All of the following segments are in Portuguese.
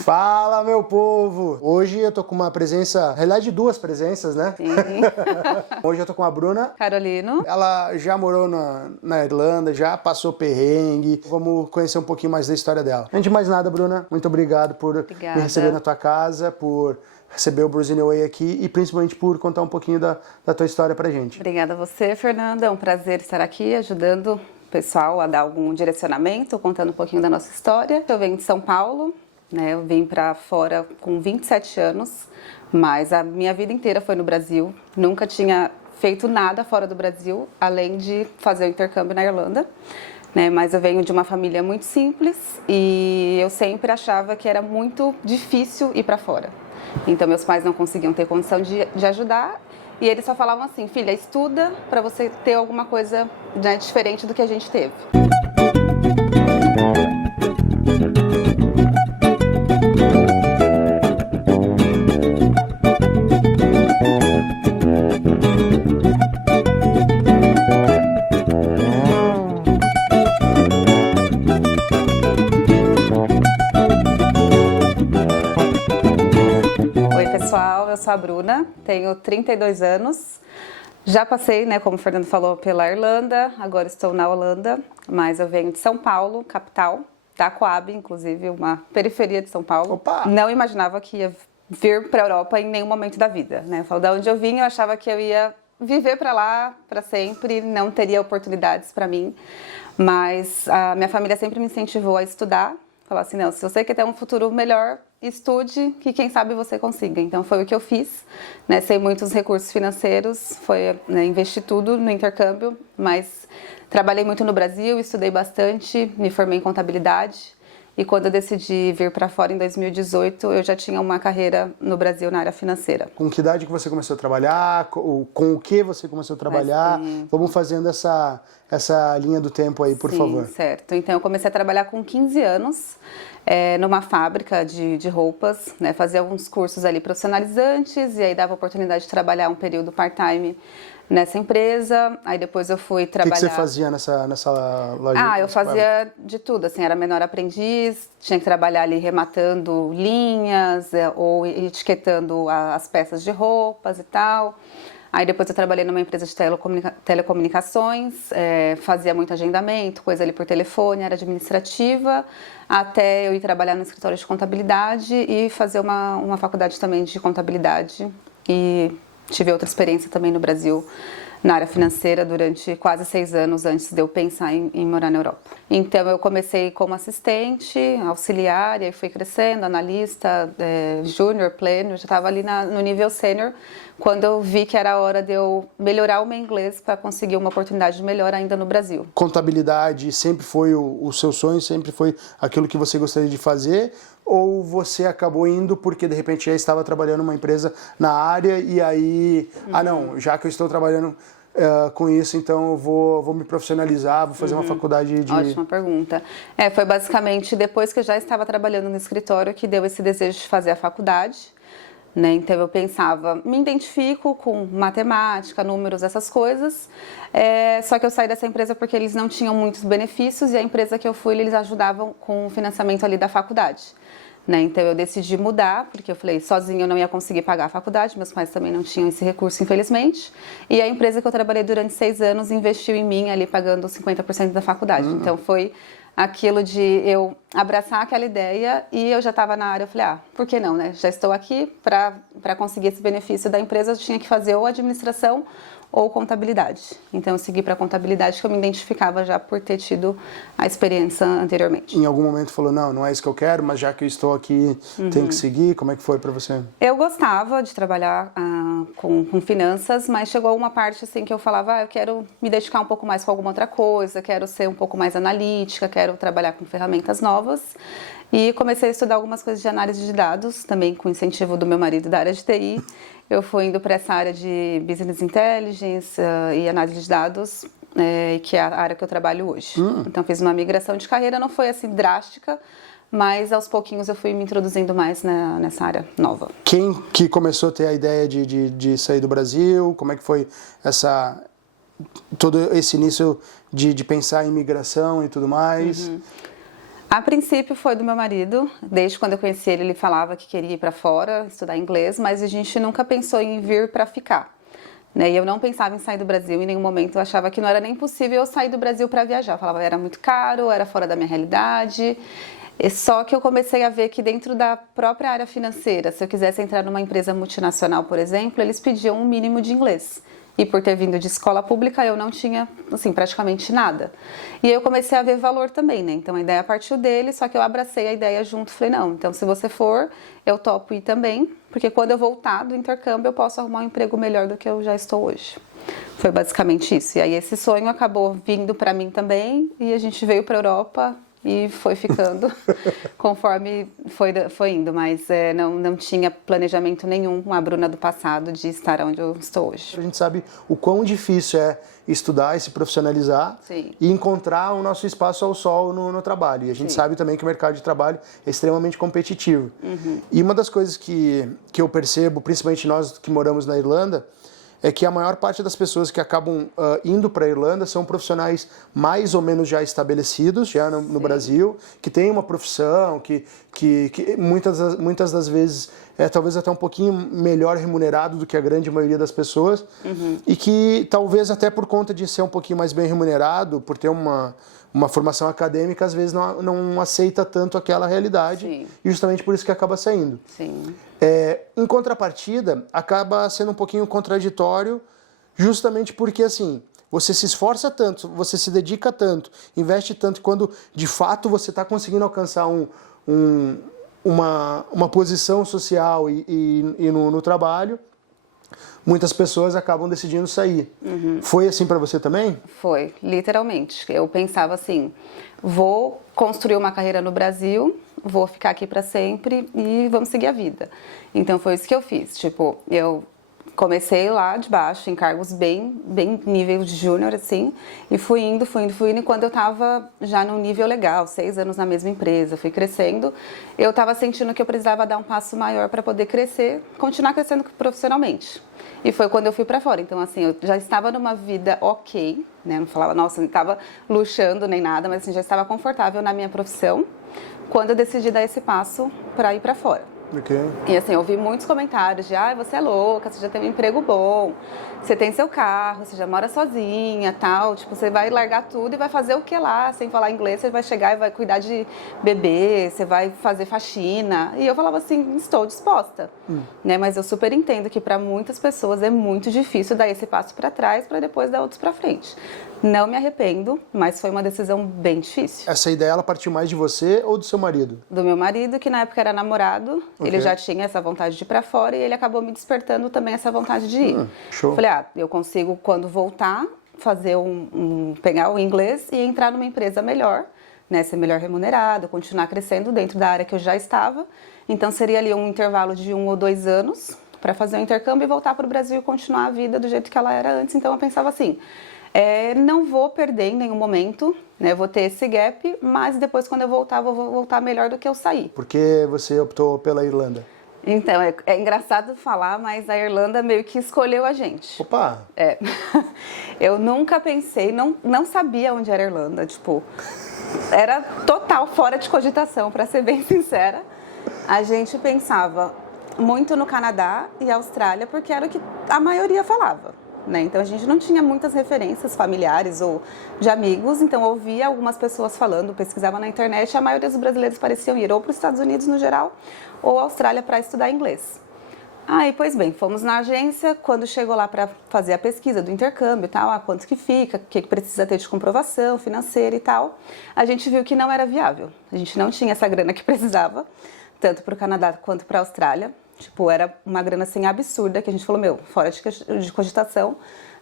Fala, meu povo! Hoje eu tô com uma presença, na realidade duas presenças, né? Sim. Hoje eu tô com a Bruna. Carolino. Ela já morou na Irlanda, já passou perrengue. Vamos conhecer um pouquinho mais da história dela. Antes de mais nada, Bruna, muito obrigado por me receber na tua casa, por receber o Brazilian Way aqui e principalmente por contar um pouquinho da tua história pra gente. Obrigada a você, Fernanda. É um prazer estar aqui ajudando o pessoal a dar algum direcionamento, contando um pouquinho da nossa história. Eu venho de São Paulo, né? Eu vim pra fora com 27 anos, mas a minha vida inteira foi no Brasil. Nunca tinha feito nada fora do Brasil, além de fazer o intercâmbio na Irlanda. Mas eu venho de uma família muito simples e eu sempre achava que era muito difícil ir para fora. Então meus pais não conseguiam ter condição de ajudar e eles só falavam assim: filha, estuda para você ter alguma coisa, né, diferente do que a gente teve. Pessoal, eu sou a Bruna, tenho 32 anos, já passei, né, como o Fernando falou, pela Irlanda, agora estou na Holanda, mas eu venho de São Paulo, capital, da Coab, inclusive, uma periferia de São Paulo. Opa! Não imaginava que ia vir para a Europa em nenhum momento da vida, né? Eu falo, da onde eu vim, eu achava que eu ia viver para lá para sempre, não teria oportunidades para mim, mas a minha família sempre me incentivou a estudar. Falar assim, não, se você quer ter um futuro melhor, estude, que quem sabe você consiga. Então foi o que eu fiz, né? Sem muitos recursos financeiros, foi, né, investi tudo no intercâmbio, mas trabalhei muito no Brasil, estudei bastante, me formei em contabilidade. E quando eu decidi vir para fora em 2018, eu já tinha uma carreira no Brasil na área financeira. Com que idade que você começou a trabalhar? Com o que você começou a trabalhar? Vamos fazendo essa linha do tempo aí, por favor. Certo. Então, eu comecei a trabalhar com 15 anos, numa fábrica de roupas, né? Fazia alguns cursos ali profissionalizantes e aí dava a oportunidade de trabalhar um período part-time nessa empresa. Aí depois eu fui trabalhar... O que você fazia nessa loja? Eu fazia de tudo, assim, era menor aprendiz, tinha que trabalhar ali rematando linhas ou etiquetando as peças de roupas e tal. Aí depois eu trabalhei numa empresa de telecomunicações, fazia muito agendamento, coisa ali por telefone, era administrativa, até eu ir trabalhar no escritório de contabilidade e fazer uma faculdade também de contabilidade. E tive outra experiência também no Brasil, na área financeira, durante quase 6 anos antes de eu pensar em morar na Europa. Então eu comecei como assistente, auxiliar, e aí fui crescendo, analista, júnior, pleno, já estava ali no nível sênior, quando eu vi que era a hora de eu melhorar o meu inglês para conseguir uma oportunidade melhor ainda no Brasil. Contabilidade sempre foi o seu sonho, sempre foi aquilo que você gostaria de fazer? Ou você acabou indo porque de repente já estava trabalhando numa empresa na área e aí, não, já que eu estou trabalhando com isso, então eu vou me profissionalizar, vou fazer uma faculdade de... Ótima pergunta. Foi basicamente depois que eu já estava trabalhando no escritório que deu esse desejo de fazer a faculdade. Né? Então eu pensava, me identifico com matemática, números, essas coisas, só que eu saí dessa empresa porque eles não tinham muitos benefícios e a empresa que eu fui, eles ajudavam com o financiamento ali da faculdade. Né? Então eu decidi mudar, porque eu falei, sozinha eu não ia conseguir pagar a faculdade, meus pais também não tinham esse recurso, infelizmente, e a empresa que eu trabalhei durante 6 anos investiu em mim ali pagando 50% da faculdade. Então foi aquilo de eu abraçar aquela ideia e eu já estava na área, eu falei, por que não, né? Já estou aqui para conseguir esse benefício da empresa, eu tinha que fazer ou administração ou contabilidade. Então eu segui para contabilidade, que eu me identificava já por ter tido a experiência anteriormente. Em algum momento falou, não é isso que eu quero, mas já que eu estou aqui, tenho que seguir. Como é que foi para você? Eu gostava de trabalhar com finanças, mas chegou uma parte assim que eu falava, eu quero me dedicar um pouco mais com alguma outra coisa, quero ser um pouco mais analítica, quero trabalhar com ferramentas novas. E comecei a estudar algumas coisas de análise de dados, também com incentivo do meu marido da área de TI. Eu fui indo para essa área de Business Intelligence e análise de dados, que é a área que eu trabalho hoje. Então fiz uma migração de carreira, não foi assim drástica, mas aos pouquinhos eu fui me introduzindo mais nessa área nova. Quem que começou a ter a ideia de sair do Brasil? Como é que foi todo esse início de pensar em migração e tudo mais? A princípio foi do meu marido, desde quando eu conheci ele, ele falava que queria ir para fora, estudar inglês, mas a gente nunca pensou em vir para ficar. Né? E eu não pensava em sair do Brasil em nenhum momento, eu achava que não era nem possível eu sair do Brasil para viajar. Eu falava, era muito caro, era fora da minha realidade. Só que eu comecei a ver que dentro da própria área financeira, se eu quisesse entrar numa empresa multinacional, por exemplo, eles pediam um mínimo de inglês. E por ter vindo de escola pública, eu não tinha, assim, praticamente nada. E aí eu comecei a ver valor também, né? Então a ideia partiu dele, só que eu abracei a ideia junto. Falei, não, então se você for, eu topo ir também, porque quando eu voltar do intercâmbio, eu posso arrumar um emprego melhor do que eu já estou hoje. Foi basicamente isso. E aí esse sonho acabou vindo para mim também, e a gente veio para a Europa e foi ficando conforme foi indo, mas não tinha planejamento nenhum com a Bruna do passado de estar onde eu estou hoje. A gente sabe o quão difícil é estudar e se profissionalizar. Sim. E encontrar o nosso espaço ao sol no trabalho. E a gente Sim. sabe também que o mercado de trabalho é extremamente competitivo. E uma das coisas que eu percebo, principalmente nós que moramos na Irlanda, é que a maior parte das pessoas que acabam indo para a Irlanda são profissionais mais ou menos já estabelecidos, já no Brasil, que têm uma profissão, que muitas das vezes é talvez até um pouquinho melhor remunerado do que a grande maioria das pessoas, e que talvez até por conta de ser um pouquinho mais bem remunerado, por ter uma formação acadêmica, às vezes não aceita tanto aquela realidade. Sim. E justamente por isso que acaba saindo. Sim. Em contrapartida, acaba sendo um pouquinho contraditório, justamente porque, assim, você se esforça tanto, você se dedica tanto, investe tanto, e quando de fato você está conseguindo alcançar uma posição social e no trabalho, muitas pessoas acabam decidindo sair. Foi assim para você também? Foi, literalmente. Eu pensava assim, vou construir uma carreira no Brasil, vou ficar aqui para sempre e vamos seguir a vida. Então foi isso que eu fiz. Tipo, eu comecei lá de baixo, em cargos bem nível de júnior, assim, e fui indo, e quando eu tava já num nível legal, 6 anos na mesma empresa, fui crescendo, eu tava sentindo que eu precisava dar um passo maior para poder crescer, continuar crescendo profissionalmente. E foi quando eu fui para fora. Então, assim, eu já estava numa vida ok, né? Não falava, nossa, não estava luxando nem nada, mas assim, já estava confortável na minha profissão, quando eu decidi dar esse passo para ir para fora. Okay. E assim, eu ouvi muitos comentários de, você é louca, você já tem um emprego bom, você tem seu carro, você já mora sozinha, tal, tipo, você vai largar tudo e vai fazer o que lá, sem falar inglês, você vai chegar e vai cuidar de bebê, você vai fazer faxina. E eu falava assim, estou disposta, né? Mas eu super entendo que para muitas pessoas é muito difícil dar esse passo para trás para depois dar outros para frente. Não me arrependo, mas foi uma decisão bem difícil. Essa ideia, ela partiu mais de você ou do seu marido? Do meu marido, que na época era namorado, ele já tinha essa vontade de ir pra fora e ele acabou me despertando também essa vontade de ir. Show. Falei, eu consigo, quando voltar, fazer pegar o inglês e entrar numa empresa melhor, né, ser melhor remunerado, continuar crescendo dentro da área que eu já estava. Então seria ali um intervalo de 1 ou 2 anos para fazer o intercâmbio e voltar para o Brasil e continuar a vida do jeito que ela era antes. Então eu pensava assim, não vou perder em nenhum momento, né? Vou ter esse gap, mas depois quando eu voltar, vou voltar melhor do que eu saí. Por que você optou pela Irlanda? Então, é engraçado falar, mas a Irlanda meio que escolheu a gente. Opa! Eu nunca pensei, não sabia onde era a Irlanda, tipo, era total fora de cogitação, para ser bem sincera. A gente pensava muito no Canadá e Austrália, porque era o que a maioria falava. Né? Então a gente não tinha muitas referências familiares ou de amigos, então eu ouvia algumas pessoas falando, pesquisava na internet, a maioria dos brasileiros pareciam ir ou para os Estados Unidos no geral, ou Austrália para estudar inglês. Aí, pois bem, fomos na agência, quando chegou lá para fazer a pesquisa do intercâmbio e tal, quanto que fica, o que precisa ter de comprovação financeira e tal, a gente viu que não era viável, a gente não tinha essa grana que precisava, tanto para o Canadá quanto para a Austrália. Tipo, era uma grana assim absurda que a gente falou, fora de cogitação,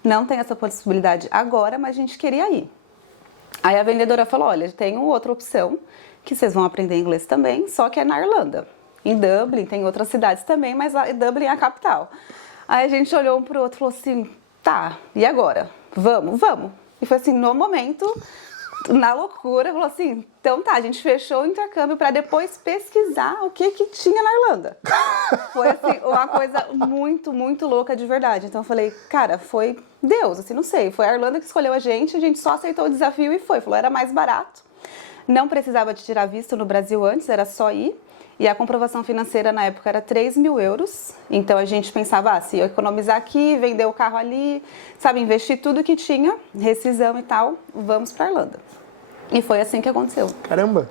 não tem essa possibilidade agora, mas a gente queria ir. Aí a vendedora falou, olha, tem outra opção, que vocês vão aprender inglês também, só que é na Irlanda. Em Dublin, tem outras cidades também, mas Dublin é a capital. Aí a gente olhou um pro outro e falou assim, tá, e agora? Vamos. E foi assim, no momento, na loucura, falou assim, então tá, a gente fechou o intercâmbio para depois pesquisar o que tinha na Irlanda. Foi assim, uma coisa muito, muito louca de verdade. Então eu falei, cara, foi Deus, assim, não sei, foi a Irlanda que escolheu a gente só aceitou o desafio e foi, falou, era mais barato. Não precisava de tirar visto no Brasil antes, era só ir. E a comprovação financeira na época era 3.000 euros. Então a gente pensava, se eu economizar aqui, vender o carro ali, sabe, investir tudo que tinha, rescisão e tal, vamos para Irlanda. E foi assim que aconteceu. Caramba.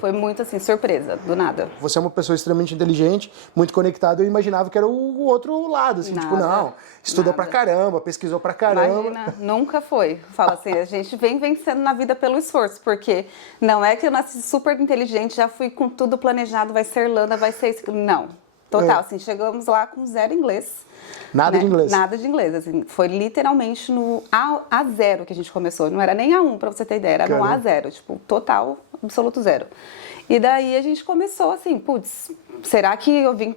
Foi muito assim, surpresa, do nada. Você é uma pessoa extremamente inteligente, muito conectada, eu imaginava que era o outro lado, assim, tipo, não, estudou pra caramba, pesquisou pra caramba. Imagina, nunca foi. Fala assim, a gente vem vencendo na vida pelo esforço, porque não é que eu nasci super inteligente, já fui com tudo planejado, vai ser Irlanda, vai ser isso. Não. Total, assim, chegamos lá com 0 inglês. Nada de inglês? Nada de inglês, assim, foi literalmente no A0 que a gente começou, não era nem A1, pra você ter ideia, era no A0, tipo, total, absoluto zero. E daí a gente começou assim, putz, será que eu vim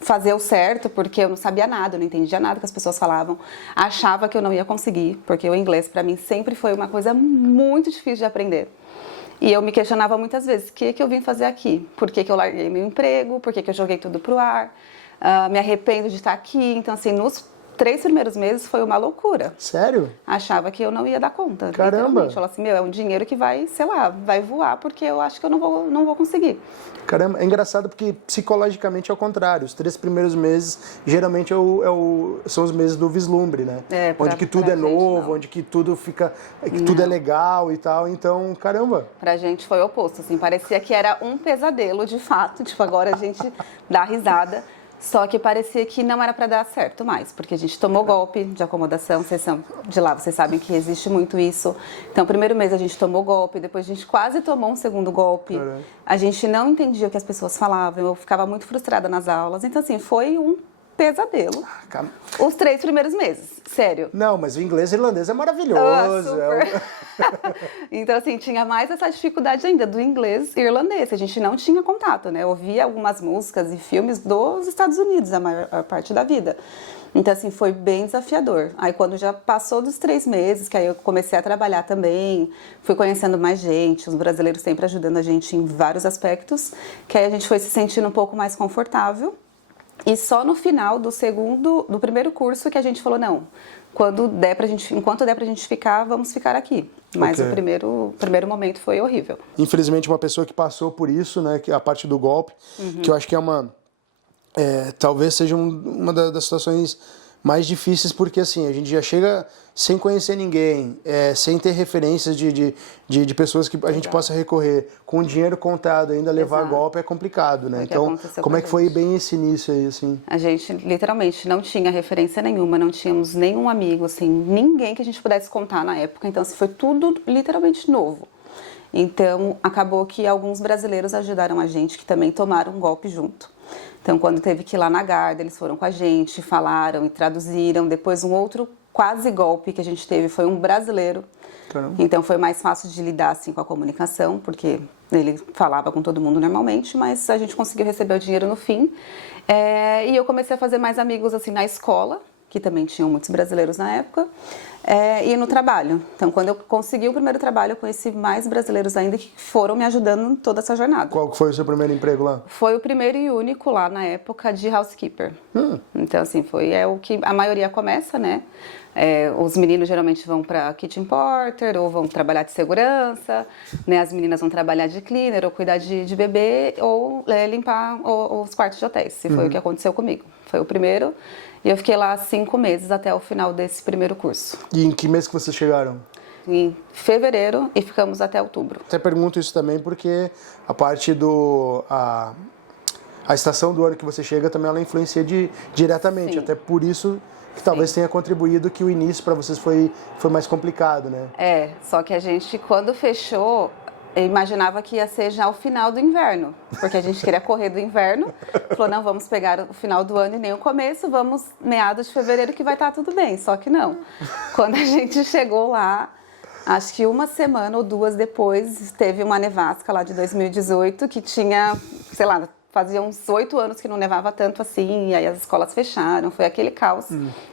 fazer o certo? Porque eu não sabia nada, eu não entendia nada que as pessoas falavam, achava que eu não ia conseguir, porque o inglês pra mim sempre foi uma coisa muito difícil de aprender. E eu me questionava muitas vezes, o que eu vim fazer aqui? Por que eu larguei meu emprego? Por que eu joguei tudo pro ar? Me arrependo de estar aqui. Então, assim, nos 3 primeiros meses foi uma loucura. Sério? Achava que eu não ia dar conta. Caramba! Falava assim, é um dinheiro que vai, sei lá, vai voar, porque eu acho que eu não vou conseguir. Caramba, é engraçado porque psicologicamente é o contrário. Os 3 primeiros meses, geralmente, são os meses do vislumbre, né? Onde que tudo é novo, onde que tudo fica, tudo é legal e tal. Então, caramba. Pra gente foi o oposto, assim, parecia que era um pesadelo, de fato. Tipo, agora a gente dá risada. Só que parecia que não era para dar certo mais, porque a gente tomou golpe de acomodação, vocês são de lá, vocês sabem que existe muito isso. Então, primeiro mês a gente tomou golpe, depois a gente quase tomou um segundo golpe. A gente não entendia o que as pessoas falavam, eu ficava muito frustrada nas aulas. Então, assim, foi um pesadelo. Os 3 primeiros meses, sério. Não, mas o inglês e o irlandês é maravilhoso. Super. Então, assim, tinha mais essa dificuldade ainda do inglês e irlandês. A gente não tinha contato, né? Eu ouvia algumas músicas e filmes dos Estados Unidos a maior parte da vida. Então, assim, foi bem desafiador. Aí, quando já passou dos 3 meses, que aí eu comecei a trabalhar também, fui conhecendo mais gente, os brasileiros sempre ajudando a gente em vários aspectos, que aí a gente foi se sentindo um pouco mais confortável. E só no final do primeiro curso que a gente falou, não, enquanto der pra gente ficar, vamos ficar aqui. Mas o primeiro momento foi horrível. Infelizmente, uma pessoa que passou por isso, né, que a parte do golpe, que eu acho que talvez seja uma das situações mais difíceis, porque assim, a gente já chega sem conhecer ninguém, sem ter referências de pessoas que a gente possa recorrer, com dinheiro contado, ainda levar golpe é complicado, né? Então, como é que foi bem esse início aí, assim? A gente, literalmente, não tinha referência nenhuma, não tínhamos nenhum amigo, assim, ninguém que a gente pudesse contar na época, então, assim, foi tudo literalmente novo. Então, acabou que alguns brasileiros ajudaram a gente, que também tomaram um golpe junto. Então, quando teve que ir lá na Garda, eles foram com a gente, falaram e traduziram. Depois, um outro quase golpe que a gente teve foi um brasileiro. Caramba. Então, foi mais fácil de lidar assim, com a comunicação, porque ele falava com todo mundo normalmente, mas a gente conseguiu receber o dinheiro no fim. E eu comecei a fazer mais amigos assim na escola, que também tinham muitos brasileiros na época, e no trabalho. Então, quando eu consegui o primeiro trabalho, eu conheci mais brasileiros ainda que foram me ajudando em toda essa jornada. Qual foi o seu primeiro emprego lá? Foi o primeiro e único lá na época de housekeeper. Então, assim, o que a maioria começa, né? Os meninos geralmente vão para kitchen porter ou vão trabalhar de segurança, né? As meninas vão trabalhar de cleaner ou cuidar de bebê ou limpar os quartos de hotéis. E foi o que aconteceu comigo. Foi o primeiro. E eu fiquei lá 5 meses até o final desse primeiro curso. E em que mês que vocês chegaram? Em fevereiro e ficamos até outubro. Até pergunto isso também porque a parte a estação do ano que você chega também ela influencia diretamente. Sim. Até por isso que talvez tenha contribuído que o início para vocês foi mais complicado, né? Só que a gente, quando fechou, eu imaginava que ia ser já o final do inverno, porque a gente queria correr do inverno. Falou, não, vamos pegar o final do ano e nem o começo, vamos meados de fevereiro que vai estar tudo bem. Só que não. Quando a gente chegou lá, acho que 1 semana ou 2 depois, teve uma nevasca lá de 2018 que tinha, sei lá, fazia uns 8 anos que não nevava tanto assim, e aí as escolas fecharam, foi aquele caos.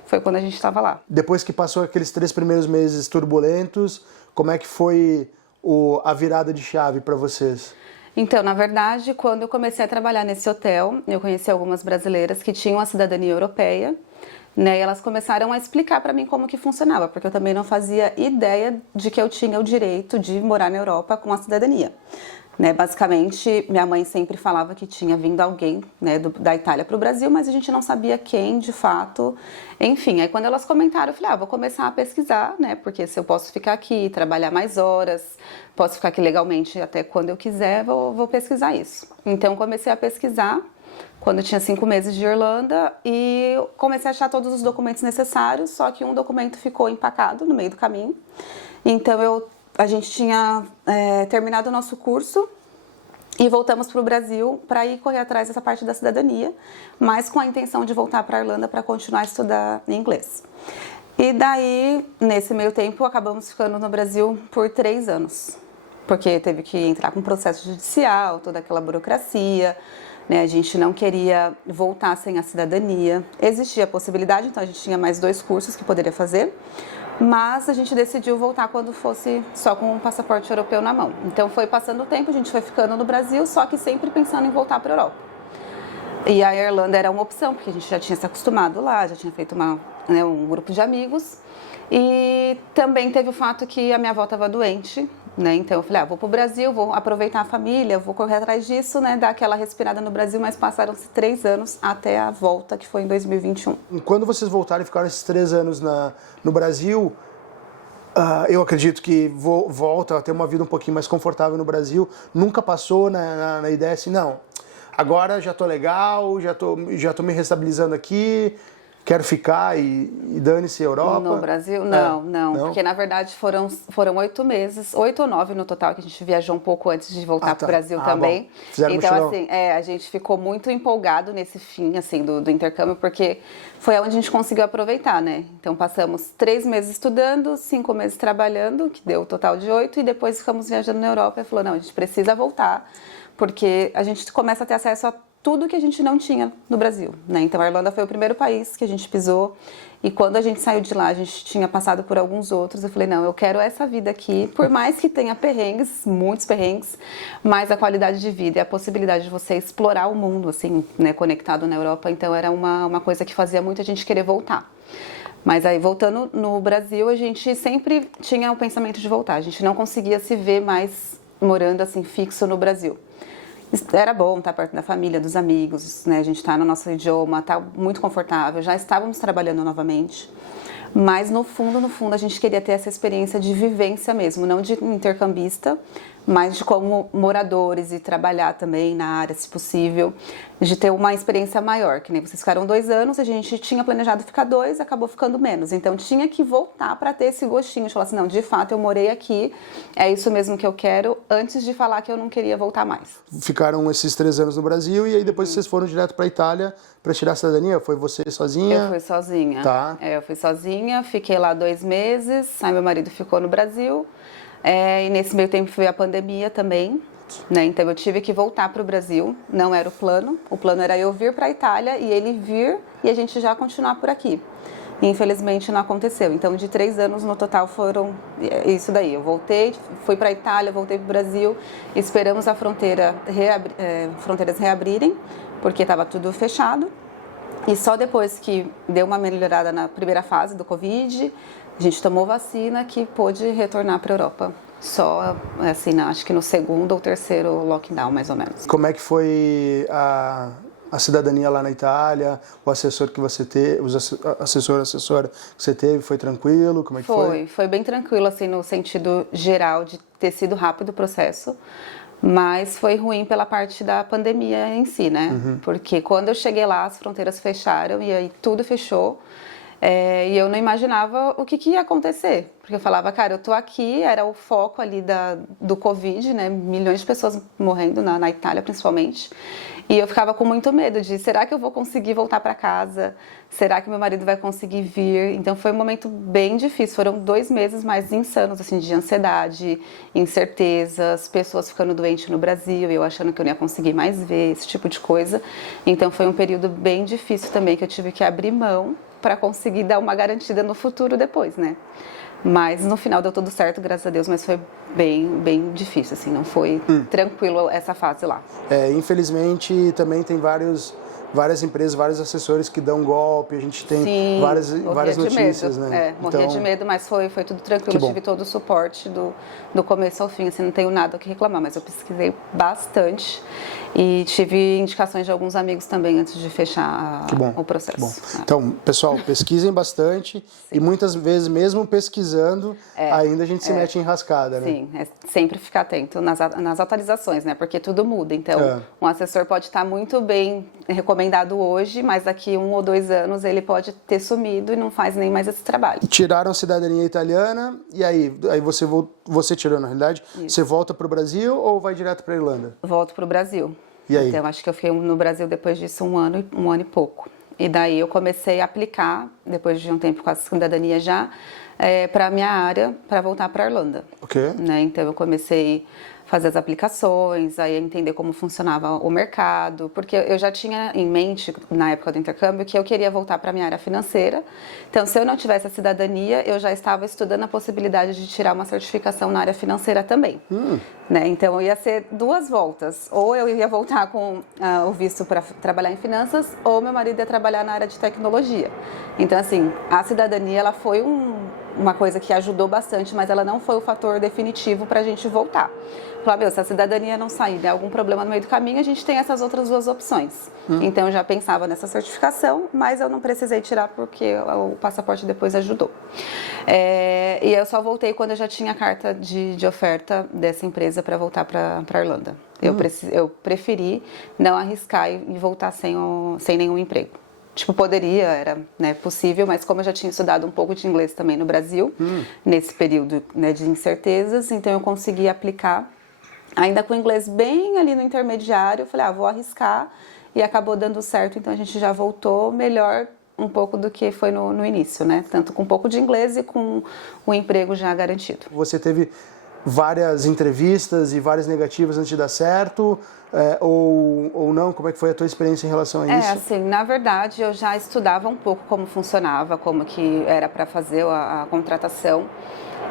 Foi quando a gente estava lá. Depois que passou aqueles 3 primeiros meses turbulentos, como é que foi a virada de chave para vocês? Então, na verdade, quando eu comecei a trabalhar nesse hotel, eu conheci algumas brasileiras que tinham a cidadania europeia, né? E elas começaram a explicar para mim como que funcionava, porque eu também não fazia ideia de que eu tinha o direito de morar na Europa com a cidadania. Né, basicamente, minha mãe sempre falava que tinha vindo alguém, né, da Itália para o Brasil, mas a gente não sabia quem de fato. Enfim, aí quando elas comentaram, eu falei, vou começar a pesquisar, né, porque se eu posso ficar aqui, trabalhar mais horas, posso ficar aqui legalmente até quando eu quiser, vou pesquisar isso. Então, comecei a pesquisar quando eu tinha 5 meses de Irlanda e comecei a achar todos os documentos necessários, só que um documento ficou empacado no meio do caminho. Então, a gente tinha terminado o nosso curso e voltamos para o Brasil para ir correr atrás dessa parte da cidadania, mas com a intenção de voltar para a Irlanda para continuar a estudar inglês. E daí, nesse meio tempo, acabamos ficando no Brasil por 3 anos, porque teve que entrar com processo judicial, toda aquela burocracia, né? A gente não queria voltar sem a cidadania. Existia a possibilidade, então a gente tinha mais 2 cursos que poderia fazer, mas a gente decidiu voltar quando fosse só com o passaporte europeu na mão. Então foi passando o tempo, a gente foi ficando no Brasil, só que sempre pensando em voltar para a Europa. E a Irlanda era uma opção, porque a gente já tinha se acostumado lá, já tinha feito um grupo de amigos. E também teve o fato que a minha avó estava doente, né? Então eu falei, vou para o Brasil, vou aproveitar a família, vou correr atrás disso, né? Dar aquela respirada no Brasil, mas passaram-se 3 anos até a volta, que foi em 2021. Quando vocês voltaram e ficaram esses 3 anos no Brasil, eu acredito que volta a ter uma vida um pouquinho mais confortável no Brasil. Nunca passou na ideia assim, não, agora já tô legal, já tô me restabilizando aqui, quero ficar e dane-se a Europa? No Brasil? Não, porque na verdade foram 8 meses, 8 ou 9 no total, que a gente viajou um pouco antes de voltar para o Brasil também. Bom. Fizeram então, mochilão. assim, a gente ficou muito empolgado nesse fim, assim, do intercâmbio, porque foi onde a gente conseguiu aproveitar, né? Então, passamos 3 meses estudando, 5 meses trabalhando, que deu o total de 8, e depois ficamos viajando na Europa e falou, não, a gente precisa voltar, porque a gente começa a ter acesso a tudo que a gente não tinha no Brasil, né? Então, a Irlanda foi o primeiro país que a gente pisou e quando a gente saiu de lá, a gente tinha passado por alguns outros. Eu falei, não, eu quero essa vida aqui, por mais que tenha perrengues, muitos perrengues, mas a qualidade de vida e a possibilidade de você explorar o mundo, assim, né, conectado na Europa, então era uma coisa que fazia muito a gente querer voltar. Mas aí, voltando no Brasil, a gente sempre tinha o pensamento de voltar, a gente não conseguia se ver mais morando, assim, fixo no Brasil. Era bom estar perto da família, dos amigos, né? A gente está no nosso idioma, está muito confortável, já estávamos trabalhando novamente. Mas no fundo, a gente queria ter essa experiência de vivência mesmo, não de intercambista, mas de como moradores e trabalhar também na área, se possível, de ter uma experiência maior, que nem vocês ficaram 2 anos, a gente tinha planejado ficar 2, acabou ficando menos, então tinha que voltar para ter esse gostinho, de falar assim, não, de fato eu morei aqui, é isso mesmo que eu quero, antes de falar que eu não queria voltar mais. Ficaram esses 3 anos no Brasil e aí depois vocês foram direto para a Itália para tirar a cidadania? Foi você sozinha? Eu fui sozinha. Tá. Eu fui sozinha, fiquei lá 2 meses, aí meu marido ficou no Brasil. E nesse meio tempo veio a pandemia também, né? Então eu tive que voltar para o Brasil, não era o plano era eu vir para a Itália e ele vir e a gente já continuar por aqui. E, infelizmente não aconteceu, então de 3 anos no total foram isso daí, eu voltei, fui para a Itália, voltei para o Brasil, esperamos a fronteiras reabrirem, porque estava tudo fechado, e só depois que deu uma melhorada na primeira fase do Covid, a gente tomou vacina que pôde retornar para a Europa. Só, assim, acho que no 2º ou 3º lockdown, mais ou menos. Como é que foi a cidadania lá na Itália? O assessor que você teve, assessora que você teve, foi tranquilo? Como é que foi? Foi bem tranquilo, assim, no sentido geral de ter sido rápido o processo. Mas foi ruim pela parte da pandemia em si, né? Porque quando eu cheguei lá, as fronteiras fecharam e aí tudo fechou. E eu não imaginava o que ia acontecer, porque eu falava, cara, eu tô aqui, era o foco ali do Covid, né, milhões de pessoas morrendo na Itália principalmente, e eu ficava com muito medo de, será que eu vou conseguir voltar para casa? Será que meu marido vai conseguir vir? Então foi um momento bem difícil, foram 2 meses mais insanos, assim, de ansiedade, incertezas, pessoas ficando doentes no Brasil, eu achando que eu não ia conseguir mais ver, esse tipo de coisa, então foi um período bem difícil também, que eu tive que abrir mão para conseguir dar uma garantida no futuro depois, né? Mas no final deu tudo certo, graças a Deus, mas foi bem difícil, assim, não foi tranquilo essa fase lá. Infelizmente também tem vários várias empresas, vários assessores que dão golpe, a gente tem Sim, várias notícias, medo. né? Morria de medo, mas foi tudo tranquilo, tive todo o suporte do começo ao fim, assim, não tenho nada o que reclamar, mas eu pesquisei bastante e tive indicações de alguns amigos também antes de fechar o processo. Que bom. Então, pessoal, pesquisem bastante e muitas vezes, mesmo pesquisando, ainda a gente se mete em enrascada, né? Sim, é sempre ficar atento nas atualizações, né? Porque tudo muda. Então, um assessor pode estar muito bem recomendado hoje, mas daqui 1 ou 2 anos ele pode ter sumido e não faz nem mais esse trabalho. Tiraram a cidadania italiana e aí você tirou, na realidade, você volta para o Brasil ou vai direto para a Irlanda? Volto para o Brasil. E aí? Então, acho que eu fiquei no Brasil depois disso 1 ano e pouco. E daí eu comecei a aplicar, depois de um tempo com a cidadania já, para a minha área, para voltar para a Irlanda. Ok. Né? Então eu comecei a fazer as aplicações, aí a entender como funcionava o mercado, porque eu já tinha em mente, na época do intercâmbio, que eu queria voltar para a minha área financeira. Então, se eu não tivesse a cidadania, eu já estava estudando a possibilidade de tirar uma certificação na área financeira também. Né? Então, ia ser 2 voltas. Ou eu ia voltar com o visto para trabalhar em finanças, ou meu marido ia trabalhar na área de tecnologia. Então, assim, a cidadania, ela foi uma coisa que ajudou bastante, mas ela não foi o fator definitivo para a gente voltar. Falar, se a cidadania não sair, der algum problema no meio do caminho, a gente tem essas outras 2 opções. Então, eu já pensava nessa certificação, mas eu não precisei tirar porque o passaporte depois ajudou. E eu só voltei quando eu já tinha a carta de oferta dessa empresa para voltar para a Irlanda. Eu preferi não arriscar e voltar sem nenhum emprego. Tipo, poderia, era possível, mas como eu já tinha estudado um pouco de inglês também no Brasil, nesse período de incertezas, então eu consegui aplicar, ainda com o inglês bem ali no intermediário, eu falei, vou arriscar, e acabou dando certo, então a gente já voltou melhor um pouco do que foi no início, né? Tanto com um pouco de inglês e com o emprego já garantido. Você teve várias entrevistas e várias negativas antes de dar certo, ou não? Como é que foi a tua experiência em relação a isso? Assim, na verdade, eu já estudava um pouco como funcionava, como que era para fazer a contratação.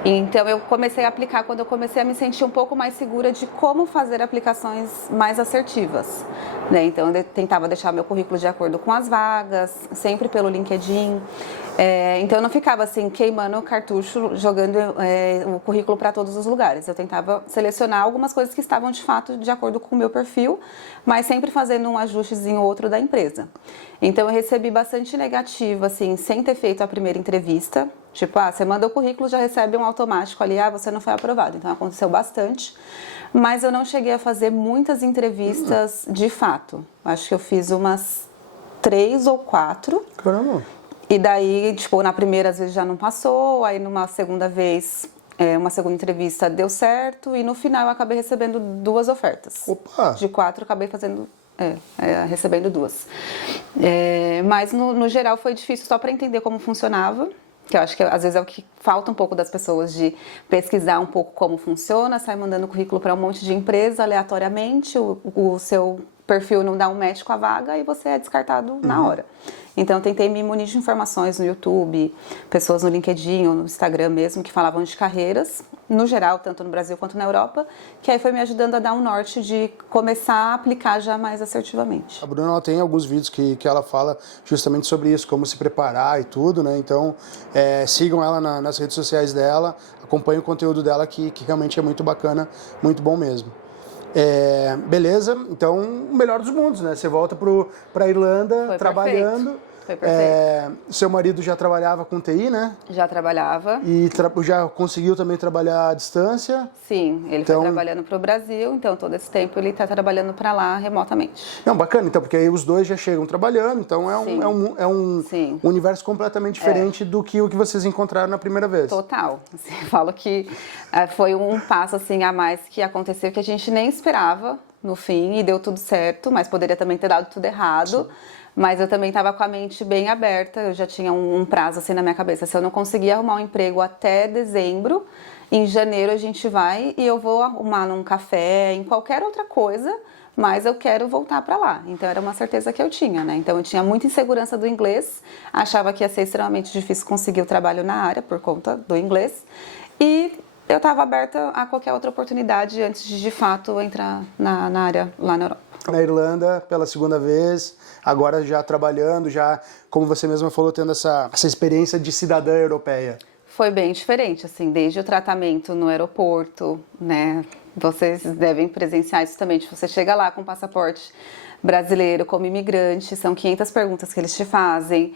Então, eu comecei a aplicar quando eu comecei a me sentir um pouco mais segura de como fazer aplicações mais assertivas. Né? Então, eu tentava deixar meu currículo de acordo com as vagas, sempre pelo LinkedIn. Então, eu não ficava assim, queimando o cartucho, jogando o currículo para todos os lugares. Eu tentava selecionar algumas coisas que estavam, de fato, de acordo com o meu perfil, mas sempre fazendo um ajustezinho ou outro da empresa. Então, eu recebi bastante negativo, assim, sem ter feito a primeira entrevista. Tipo, você manda o currículo, já recebe um automático ali, você não foi aprovado. Então, aconteceu bastante. Mas eu não cheguei a fazer muitas entrevistas de fato. Acho que eu fiz umas 3 ou 4. Caramba! E daí, tipo, na primeira, às vezes, já não passou. Aí, numa segunda vez, uma segunda entrevista deu certo. E no final, eu acabei recebendo 2 ofertas. Opa! De 4, eu acabei recebendo 2. Mas, no geral, foi difícil só para entender como funcionava. Que eu acho que às vezes é o que falta um pouco das pessoas, de pesquisar um pouco como funciona, sai mandando currículo para um monte de empresa aleatoriamente, o seu perfil não dá um match com a vaga e você é descartado na hora. Então, eu tentei me munir de informações no YouTube, pessoas no LinkedIn ou no Instagram mesmo, que falavam de carreiras, no geral, tanto no Brasil quanto na Europa, que aí foi me ajudando a dar um norte de começar a aplicar já mais assertivamente. A Bruna, ela tem alguns vídeos que ela fala justamente sobre isso, como se preparar e tudo, né? Então, sigam ela nas redes sociais dela, acompanhem o conteúdo dela, que realmente é muito bacana, muito bom mesmo. Beleza, então o melhor dos mundos, né? Você volta para a Irlanda Foi trabalhando. Perfeito. Foi perfeito. Seu marido já trabalhava com TI, né? Já trabalhava. E já conseguiu também trabalhar à distância? Sim, ele foi trabalhando para o Brasil, então todo esse tempo ele está trabalhando para lá remotamente. Não, bacana, então, porque aí os dois já chegam trabalhando, então é um universo completamente diferente do que o que vocês encontraram na primeira vez. Total. Assim, eu falo que foi um passo assim, a mais que aconteceu que a gente nem esperava no fim e deu tudo certo, mas poderia também ter dado tudo errado. Sim. Mas eu também estava com a mente bem aberta, eu já tinha um prazo assim na minha cabeça. Se eu não conseguir arrumar um emprego até dezembro, em janeiro a gente vai e eu vou arrumar num café, em qualquer outra coisa, mas eu quero voltar para lá. Então era uma certeza que eu tinha, né? Então eu tinha muita insegurança do inglês, achava que ia ser extremamente difícil conseguir o trabalho na área por conta do inglês. E eu estava aberta a qualquer outra oportunidade antes de fato entrar na área lá na Europa. na Irlanda pela segunda vez, agora já trabalhando, já, como você mesma falou, tendo essa experiência de cidadã europeia? Foi bem diferente, assim, desde o tratamento no aeroporto, né? Vocês devem presenciar isso também, de você chega lá com passaporte brasileiro como imigrante, são 500 perguntas que eles te fazem,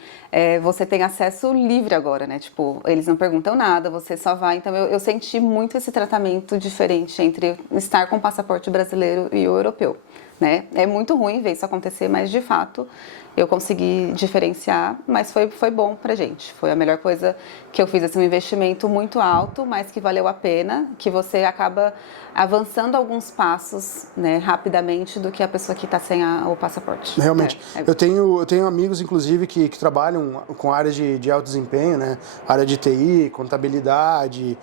você tem acesso livre agora, né? Tipo, eles não perguntam nada, você só vai. Então eu senti muito esse tratamento diferente entre estar com o passaporte brasileiro e o europeu, né? É muito ruim ver isso acontecer, mas de fato eu consegui diferenciar, mas foi bom pra gente. Foi a melhor coisa que eu fiz, assim, um investimento muito alto, mas que valeu a pena, que você acaba avançando alguns passos, né, rapidamente do que a pessoa que está sem o passaporte. Realmente. Eu tenho amigos, inclusive, que trabalham com áreas de alto desempenho, né? Área de TI, contabilidade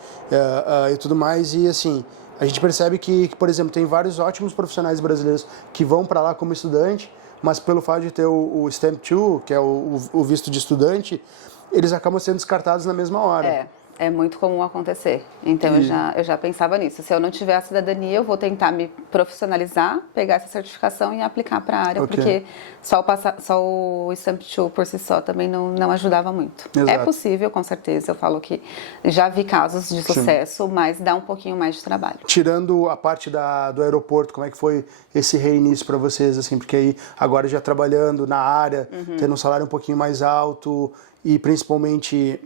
e tudo mais, e assim, a gente percebe que, por exemplo, tem vários ótimos profissionais brasileiros que vão para lá como estudante, mas pelo fato de ter o Stamp 2, que é o visto de estudante, eles acabam sendo descartados na mesma hora. É muito comum acontecer. Então eu já pensava nisso. Se eu não tiver a cidadania, eu vou tentar me profissionalizar, pegar essa certificação e aplicar para a área, porque só o Stamp 2 por si só também não ajudava muito. Exato. É possível, com certeza. Eu falo que já vi casos de sucesso, mas dá um pouquinho mais de trabalho. Tirando a parte do aeroporto, como é que foi esse reinício para vocês, assim, porque aí agora já trabalhando na área, tendo um salário um pouquinho mais alto e principalmente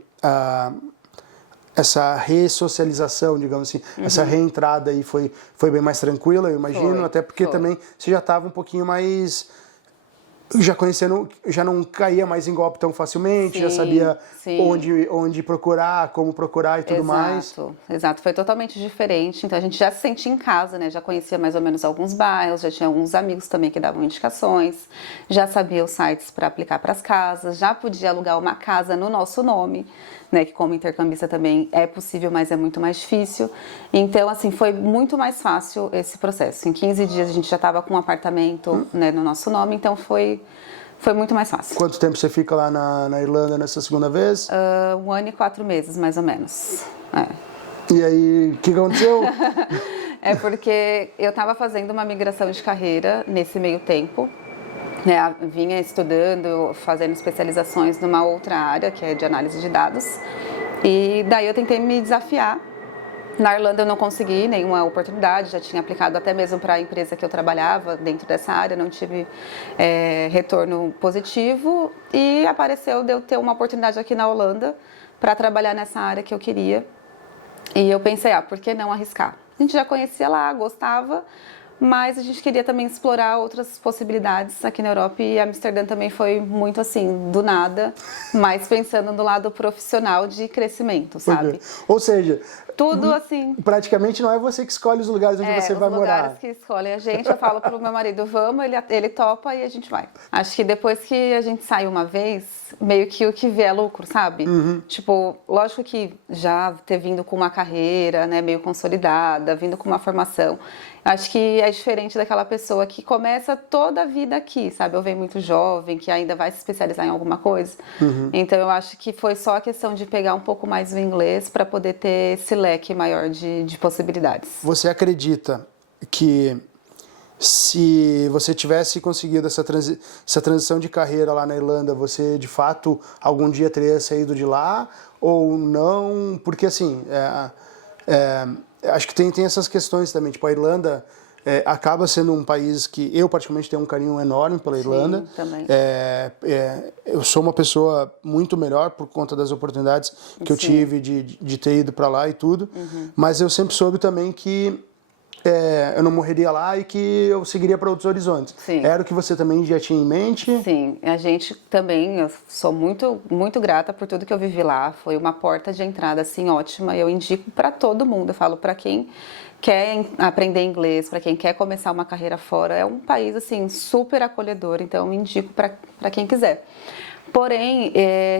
essa ressocialização, digamos assim, essa reentrada aí foi bem mais tranquila, eu imagino, até porque também você já estava um pouquinho mais já conhecendo, já não caía mais em golpe tão facilmente, já sabia onde procurar, como procurar e tudo mais. Exato, foi totalmente diferente, então a gente já se sentia em casa, né, já conhecia mais ou menos alguns bairros, já tinha alguns amigos também que davam indicações, já sabia os sites para aplicar para as casas, já podia alugar uma casa no nosso nome, né, que como intercambista também é possível, mas é muito mais difícil. Então, assim, foi muito mais fácil esse processo. Em 15 dias a gente já estava com um apartamento, né, no nosso nome, então foi muito mais fácil. Quanto tempo você fica lá na Irlanda nessa segunda vez? 1 ano e 4 meses, mais ou menos. E aí, o que aconteceu? É porque eu estava fazendo uma migração de carreira nesse meio tempo. Vinha estudando, fazendo especializações numa outra área, que é de análise de dados. E daí eu tentei me desafiar. Na Irlanda eu não consegui nenhuma oportunidade, já tinha aplicado até mesmo para a empresa que eu trabalhava dentro dessa área, não tive retorno positivo. E apareceu de eu ter uma oportunidade aqui na Holanda para trabalhar nessa área que eu queria. E eu pensei, por que não arriscar? A gente já conhecia lá, gostava, mas a gente queria também explorar outras possibilidades aqui na Europa, e Amsterdã também foi muito assim, do nada, mas pensando no lado profissional de crescimento, sabe? Ou seja, tudo assim. Praticamente não é você que escolhe os lugares onde você vai morar. Os lugares que escolhem a gente, eu falo pro meu marido, vamos, ele topa e a gente vai. Acho que depois que a gente sai uma vez, meio que o que vê é lucro, sabe? Tipo, lógico que já ter vindo com uma carreira, né, meio consolidada, vindo com uma formação, acho que é diferente daquela pessoa que começa toda a vida aqui, sabe? Eu venho muito jovem, que ainda vai se especializar em alguma coisa. Então, eu acho que foi só a questão de pegar um pouco mais o inglês para poder ter esse leque maior de possibilidades. Você acredita que se você tivesse conseguido essa transição de carreira lá na Irlanda, você de fato algum dia teria saído de lá ou não? Porque assim, acho que tem essas questões também, tipo a Irlanda acaba sendo um país que eu particularmente tenho um carinho enorme pela Irlanda. Sim, também. Eu sou uma pessoa muito melhor por conta das oportunidades que eu tive de ter ido para lá e tudo, mas eu sempre soube também que eu não morreria lá e que eu seguiria para outros horizontes. Sim. Era o que você também já tinha em mente? Sim, a gente também, eu sou muito, muito grata por tudo que eu vivi lá, foi uma porta de entrada assim ótima, eu indico para todo mundo, eu falo para quem quer aprender inglês, para quem quer começar uma carreira fora, é um país assim super acolhedor, então eu indico para quem quiser. Porém,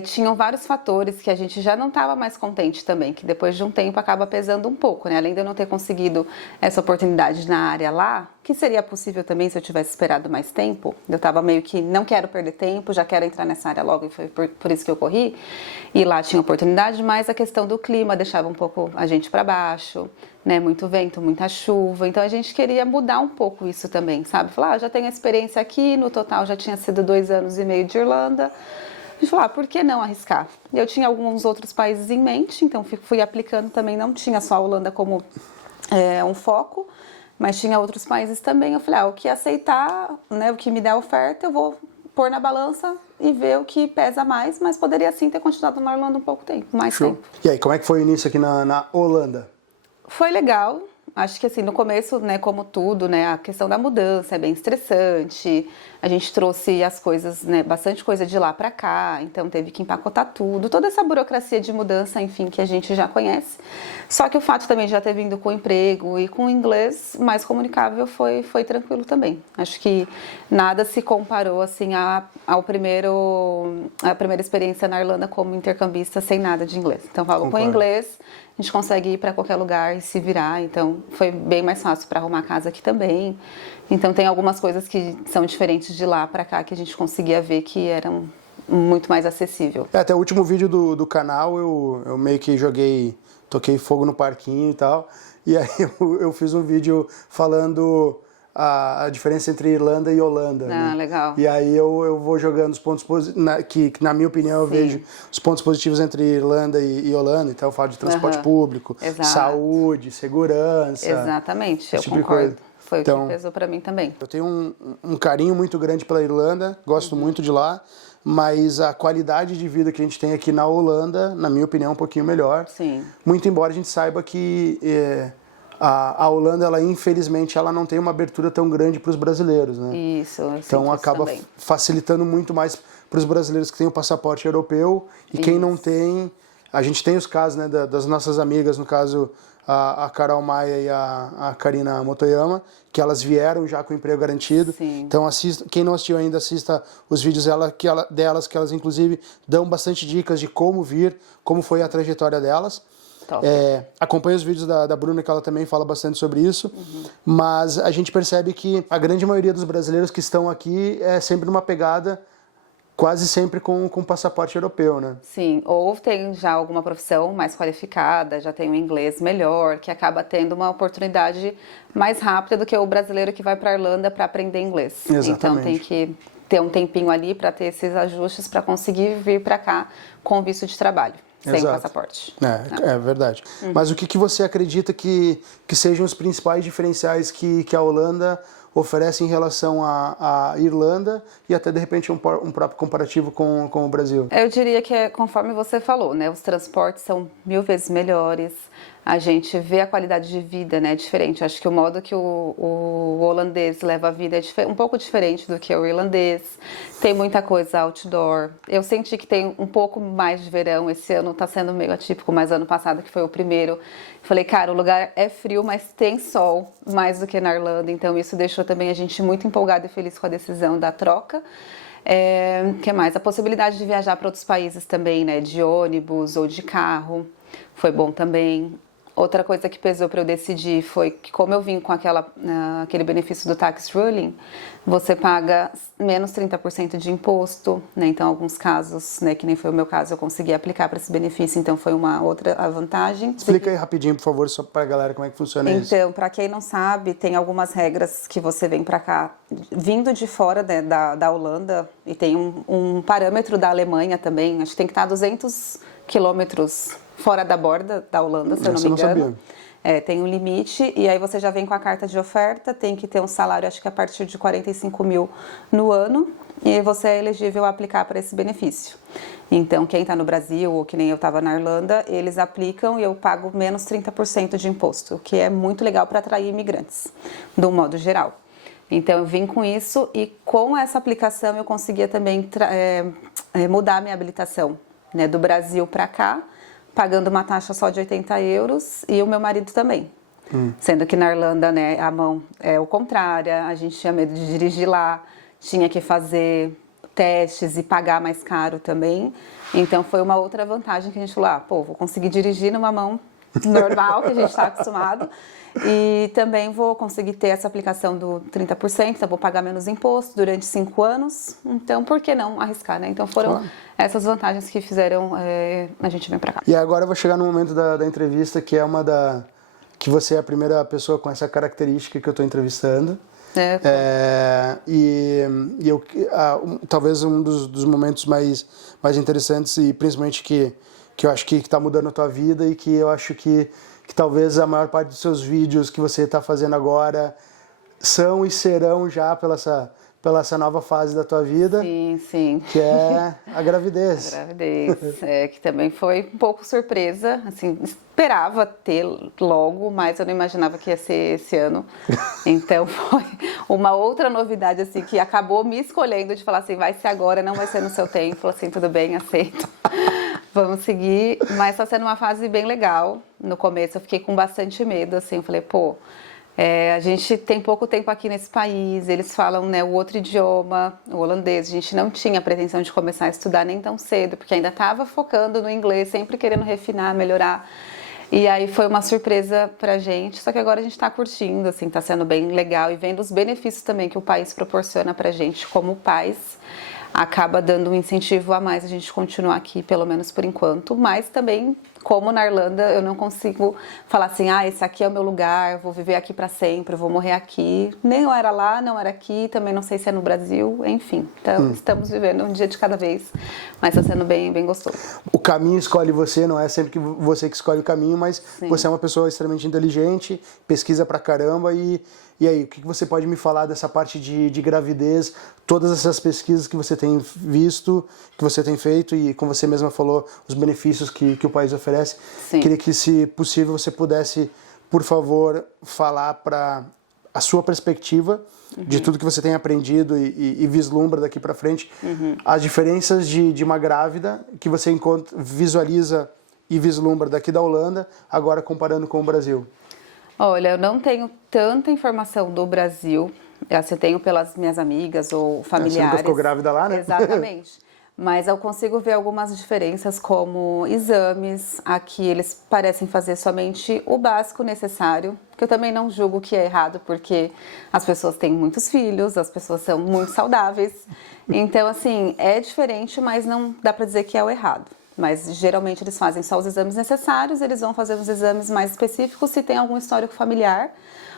tinham vários fatores que a gente já não estava mais contente também, que depois de um tempo acaba pesando um pouco, né? Além de eu não ter conseguido essa oportunidade na área lá, que seria possível também se eu tivesse esperado mais tempo, eu estava meio que não quero perder tempo, já quero entrar nessa área logo, e foi por isso que eu corri, e lá tinha oportunidade, mas a questão do clima deixava um pouco a gente para baixo, né? Muito vento, muita chuva. Então a gente queria mudar um pouco isso também, sabe? Falar, já tenho experiência aqui, no total já tinha sido 2 anos e meio de Irlanda. A gente falou, por que não arriscar? Eu tinha alguns outros países em mente, então fui aplicando também, não tinha só a Holanda como um foco, mas tinha outros países também. Eu falei, o que aceitar, né, o que me der a oferta, eu vou pôr na balança e ver o que pesa mais, mas poderia sim ter continuado na Irlanda um pouco tempo, mais tempo. E aí, como é que foi o início aqui na Holanda? Foi legal. Acho que assim, no começo, né, como tudo, né, a questão da mudança é bem estressante. A gente trouxe as coisas, né, bastante coisa de lá para cá, então teve que empacotar tudo, toda essa burocracia de mudança, enfim, que a gente já conhece. Só que o fato também de já ter vindo com emprego e com inglês mais comunicável foi tranquilo também. Acho que nada se comparou assim à primeira experiência na Irlanda como intercambista sem nada de inglês. Então, falo com inglês, a gente consegue ir para qualquer lugar e se virar, então foi bem mais fácil para arrumar casa aqui também. Então tem algumas coisas que são diferentes de lá para cá que a gente conseguia ver que eram muito mais acessível. Até o último vídeo do canal eu meio que toquei fogo no parquinho e tal, e aí eu fiz um vídeo falando a diferença entre Irlanda e Holanda. Né? Legal. E aí eu vou jogando os pontos positivos, que na minha opinião eu vejo os pontos positivos entre Irlanda e Holanda, então eu falo de transporte público, saúde, segurança. Exatamente, eu tipo concordo. Foi o que pesou para mim também. Eu tenho um carinho muito grande pela Irlanda, gosto muito de lá, mas a qualidade de vida que a gente tem aqui na Holanda, na minha opinião, é um pouquinho melhor. Sim. Muito embora a gente saiba que a Holanda, ela infelizmente, ela não tem uma abertura tão grande para os brasileiros, né? Isso. Então acaba facilitando muito mais para os brasileiros que têm o passaporte europeu e quem não tem. A gente tem os casos, né, das nossas amigas, no caso a Carol Maia e a Karina Motoyama, que elas vieram já com emprego garantido. Sim. Então quem não assistiu ainda, assista os vídeos delas, que elas inclusive dão bastante dicas de como vir, como foi a trajetória delas. Acompanha os vídeos da Bruna, que ela também fala bastante sobre isso, mas a gente percebe que a grande maioria dos brasileiros que estão aqui é sempre numa pegada quase sempre com passaporte europeu, né? Sim, ou tem já alguma profissão mais qualificada, já tem um inglês melhor, que acaba tendo uma oportunidade mais rápida do que o brasileiro que vai para a Irlanda para aprender inglês. Exatamente. Então tem que ter um tempinho ali para ter esses ajustes para conseguir vir para cá com visto de trabalho. Sem passaporte. É verdade. Mas o que você acredita que sejam os principais diferenciais que a Holanda oferece em relação à Irlanda e até, de repente, um próprio comparativo com o Brasil? Eu diria que conforme você falou, né? Os transportes são 1000 vezes melhores. A gente vê a qualidade de vida, né, diferente. Acho que o modo que o holandês leva a vida é um pouco diferente do que o irlandês. Tem muita coisa outdoor. Eu senti que tem um pouco mais de verão. Esse ano está sendo meio atípico, mas ano passado, que foi o primeiro, falei, cara, o lugar é frio, mas tem sol, mais do que na Irlanda. Então isso deixou também a gente muito empolgada e feliz com a decisão da troca. Que mais? A possibilidade de viajar para outros países também, né, de ônibus ou de carro, foi bom também. Outra coisa que pesou para eu decidir foi que, como eu vim com aquele benefício do tax ruling, você paga menos 30% de imposto, né? Então, em alguns casos, né, que nem foi o meu caso, eu consegui aplicar para esse benefício, então foi uma outra vantagem. Explica aí rapidinho, por favor, só para a galera como é que funciona isso. Então, para quem não sabe, tem algumas regras que você vem para cá vindo de fora, né, da Holanda, e tem um parâmetro da Alemanha também, acho que tem que estar a 200 quilômetros fora da borda da Holanda, se eu não me engano. Tem um limite, e aí você já vem com a carta de oferta, tem que ter um salário, acho que a partir de 45 mil no ano, e você é elegível a aplicar para esse benefício. Então, quem está no Brasil, ou que nem eu estava na Irlanda, eles aplicam e eu pago menos 30% de imposto, o que é muito legal para atrair imigrantes, de um modo geral. Então, eu vim com isso, e com essa aplicação eu conseguia também mudar a minha habilitação, né, do Brasil para cá, pagando uma taxa só de 80 euros, e o meu marido também. Sendo que na Irlanda, né, a mão é o contrário, a gente tinha medo de dirigir lá, tinha que fazer testes e pagar mais caro também. Então foi uma outra vantagem que a gente falou, vou conseguir dirigir numa mão normal, que a gente está acostumado, e também vou conseguir ter essa aplicação do 30%, então vou pagar menos imposto durante 5 anos, então por que não arriscar, né? Então foram essas vantagens que fizeram a gente vir para cá. E agora eu vou chegar no momento da entrevista, que é que você é a primeira pessoa com essa característica que eu estou entrevistando. Talvez um dos momentos mais interessantes e principalmente que eu acho que está mudando a tua vida e que eu acho que talvez a maior parte dos seus vídeos que você está fazendo agora são e serão já pela essa nova fase da tua vida. Sim, sim. Que é a gravidez. A gravidez, que também foi um pouco surpresa, assim, esperava ter logo, mas eu não imaginava que ia ser esse ano. Então foi uma outra novidade, assim, que acabou me escolhendo de falar assim, vai ser agora, não vai ser no seu tempo, assim, tudo bem, aceito. Vamos seguir, mas está sendo uma fase bem legal. No começo eu fiquei com bastante medo, assim, eu falei, pô, a gente tem pouco tempo aqui nesse país, eles falam, né, o outro idioma, o holandês, a gente não tinha a pretensão de começar a estudar nem tão cedo, porque ainda estava focando no inglês, sempre querendo refinar, melhorar. E aí foi uma surpresa pra gente, só que agora a gente tá curtindo, assim, tá sendo bem legal e vendo os benefícios também que o país proporciona pra gente como pais. Acaba dando um incentivo a mais a gente continuar aqui, pelo menos por enquanto, mas também, como na Irlanda, eu não consigo falar assim, esse aqui é o meu lugar, vou viver aqui para sempre, vou morrer aqui. Nem eu era lá, não era aqui, também não sei se é no Brasil, enfim. Então, estamos vivendo um dia de cada vez, mas está sendo bem, bem gostoso. O caminho escolhe você, não é sempre que você que escolhe o caminho, mas sim, você é uma pessoa extremamente inteligente, pesquisa pra caramba e aí, o que você pode me falar dessa parte de gravidez, todas essas pesquisas que você tem visto, que você tem feito e, como você mesma falou, os benefícios que o país oferece? Sim. Queria que, se possível, você pudesse, por favor, falar para a sua perspectiva de tudo que você tem aprendido e vislumbra daqui para frente, as diferenças de uma grávida que você visualiza e vislumbra daqui da Holanda, agora comparando com o Brasil. Olha, eu não tenho tanta informação do Brasil, eu tenho pelas minhas amigas ou familiares. Você nunca ficou grávida lá, né? Exatamente. Mas eu consigo ver algumas diferenças como exames. Aqui eles parecem fazer somente o básico necessário, que eu também não julgo que é errado, porque as pessoas têm muitos filhos, as pessoas são muito saudáveis. Então, assim, é diferente, mas não dá pra dizer que é o errado. Mas geralmente eles fazem só os exames necessários, eles vão fazer os exames mais específicos se tem algum histórico familiar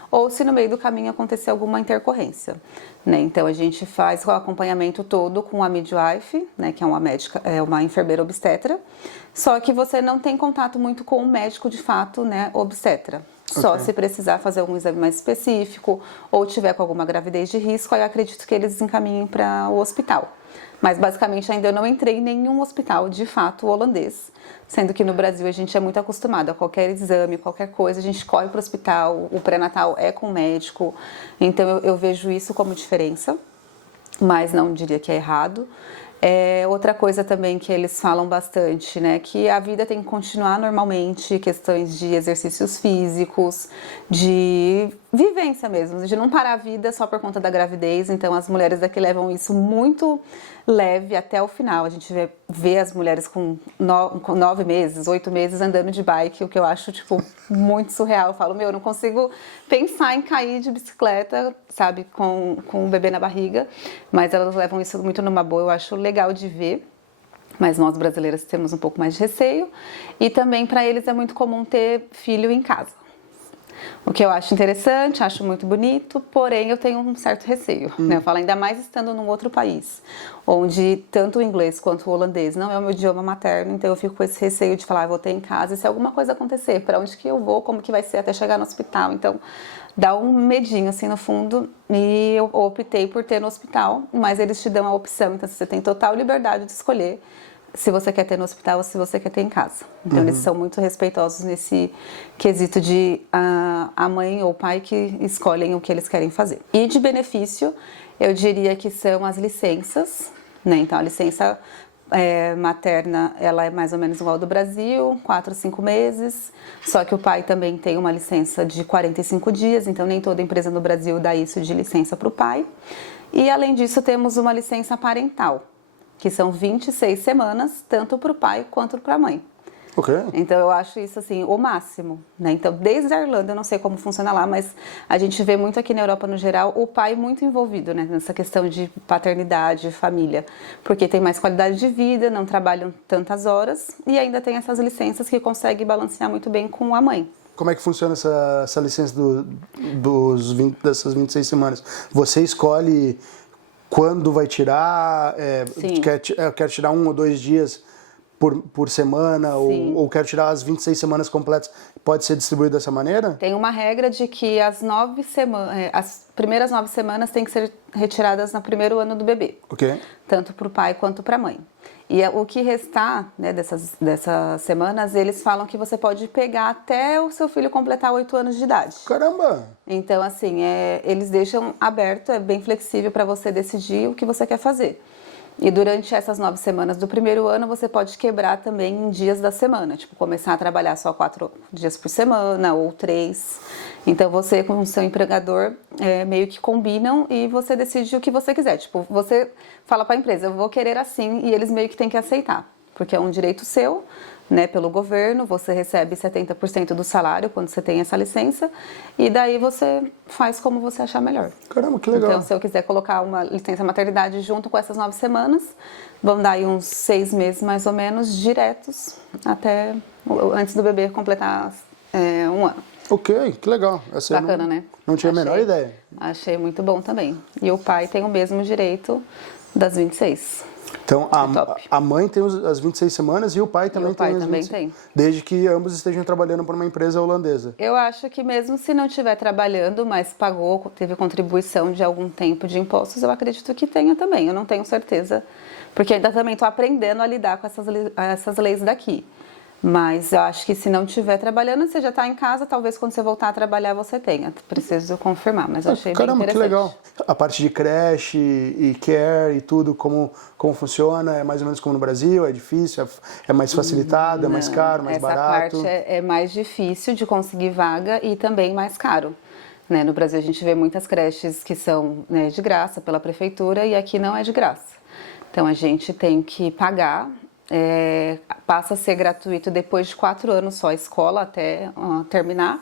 ou se no meio do caminho acontecer alguma intercorrência, né? Então a gente faz o acompanhamento todo com a midwife, né, que é uma médica, uma enfermeira obstetra, só que você não tem contato muito com o médico de fato, né, obstetra. Só se precisar fazer algum exame mais específico ou tiver com alguma gravidez de risco, aí eu acredito que eles encaminhem para o hospital. Mas basicamente ainda eu não entrei em nenhum hospital de fato holandês, sendo que no Brasil a gente é muito acostumado a qualquer exame, qualquer coisa, a gente corre para o hospital, o pré-natal é com o médico, então eu vejo isso como diferença, mas não diria que é errado. Outra coisa também que eles falam bastante, né, que a vida tem que continuar normalmente, questões de exercícios físicos, de vivência mesmo, de não parar a vida só por conta da gravidez. Então as mulheres daqui levam isso muito leve até o final. A gente vê as mulheres com 9 meses, 8 meses andando de bike, o que eu acho, tipo, muito surreal. Eu falo, eu não consigo pensar em cair de bicicleta, sabe, com o bebê na barriga, mas elas levam isso muito numa boa, eu acho legal de ver. Mas nós brasileiras temos um pouco mais de receio e também para eles é muito comum ter filho em casa. O que eu acho interessante, acho muito bonito, porém eu tenho um certo receio, né? Eu falo, ainda mais estando num outro país, onde tanto o inglês quanto o holandês não é o meu idioma materno, então eu fico com esse receio de falar, vou ter em casa, e se alguma coisa acontecer, para onde que eu vou, como que vai ser até chegar no hospital, então dá um medinho assim no fundo, e eu optei por ter no hospital, mas eles te dão a opção, então você tem total liberdade de escolher se você quer ter no hospital ou se você quer ter em casa. Então eles são muito respeitosos nesse quesito de a mãe ou o pai que escolhem o que eles querem fazer. E de benefício, eu diria que são as licenças, né? Então a licença materna, ela é mais ou menos igual ao do Brasil, 4 a 5 meses, só que o pai também tem uma licença de 45 dias, então nem toda empresa no Brasil dá isso de licença para o pai. E além disso temos uma licença parental, que são 26 semanas, tanto para o pai quanto para a mãe. Então eu acho isso assim, o máximo, né? Então desde a Irlanda, eu não sei como funciona lá, mas a gente vê muito aqui na Europa no geral, o pai muito envolvido, né, nessa questão de paternidade, família, porque tem mais qualidade de vida, não trabalham tantas horas e ainda tem essas licenças que consegue balancear muito bem com a mãe. como é que funciona essa licença dessas 26 semanas? Você escolhe quando vai tirar? Sim. Eu quero tirar 1 ou 2 dias por semana? Ou quero tirar as 26 semanas completas? Pode ser distribuído dessa maneira? Tem uma regra de que as primeiras 9 semanas têm que ser retiradas no primeiro ano do bebê. Ok. Tanto para o pai quanto para a mãe. E o que restar, né, dessas semanas, eles falam que você pode pegar até o seu filho completar 8 anos de idade. Caramba! Então, assim, eles deixam aberto, é bem flexível para você decidir o que você quer fazer. E durante essas 9 semanas do primeiro ano, você pode quebrar também em dias da semana. Tipo, começar a trabalhar só 4 dias por semana ou 3. Então, você com o seu empregador meio que combinam e você decide o que você quiser. Tipo, você fala para a empresa, eu vou querer assim, e eles meio que têm que aceitar. Porque é um direito seu, né, pelo governo, você recebe 70% do salário quando você tem essa licença, e daí você faz como você achar melhor. Caramba, que legal. Então, se eu quiser colocar uma licença maternidade junto com essas 9 semanas, vão dar aí uns 6 meses mais ou menos, diretos, até antes do bebê completar 1 ano. Ok, que legal. Essa Bacana, né? Não tinha a menor ideia. Achei muito bom também. E o pai tem o mesmo direito das 26. Então, a mãe tem as 26 semanas e o pai também tem as 26. Tem. Desde que ambos estejam trabalhando para uma empresa holandesa. Eu acho que mesmo se não estiver trabalhando, mas pagou, teve contribuição de algum tempo de impostos, eu acredito que tenha também. Eu não tenho certeza, porque ainda também estou aprendendo a lidar com essas leis daqui. Mas eu acho que se não estiver trabalhando, você já está em casa, talvez quando você voltar a trabalhar você tenha. Preciso confirmar, mas eu achei bem interessante. Caramba, que legal. A parte de creche e care e tudo, como funciona, é mais ou menos como no Brasil? É difícil? É mais facilitado? É mais caro? Mais barato? Essa parte é mais difícil de conseguir vaga e também mais caro. Né? No Brasil a gente vê muitas creches que são, né, de graça pela prefeitura e aqui não é de graça. Então a gente tem que pagar. Passa a ser gratuito depois de 4 anos só a escola até terminar,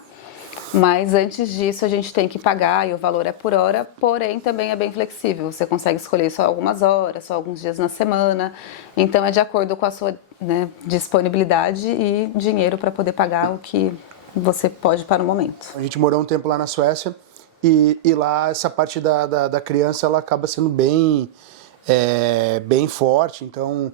mas antes disso a gente tem que pagar e o valor é por hora, porém também é bem flexível, você consegue escolher só algumas horas, só alguns dias na semana, então é de acordo com a sua, né, disponibilidade e dinheiro para poder pagar o que você pode para o momento. A gente morou um tempo lá na Suécia e lá essa parte da criança ela acaba sendo bem forte, então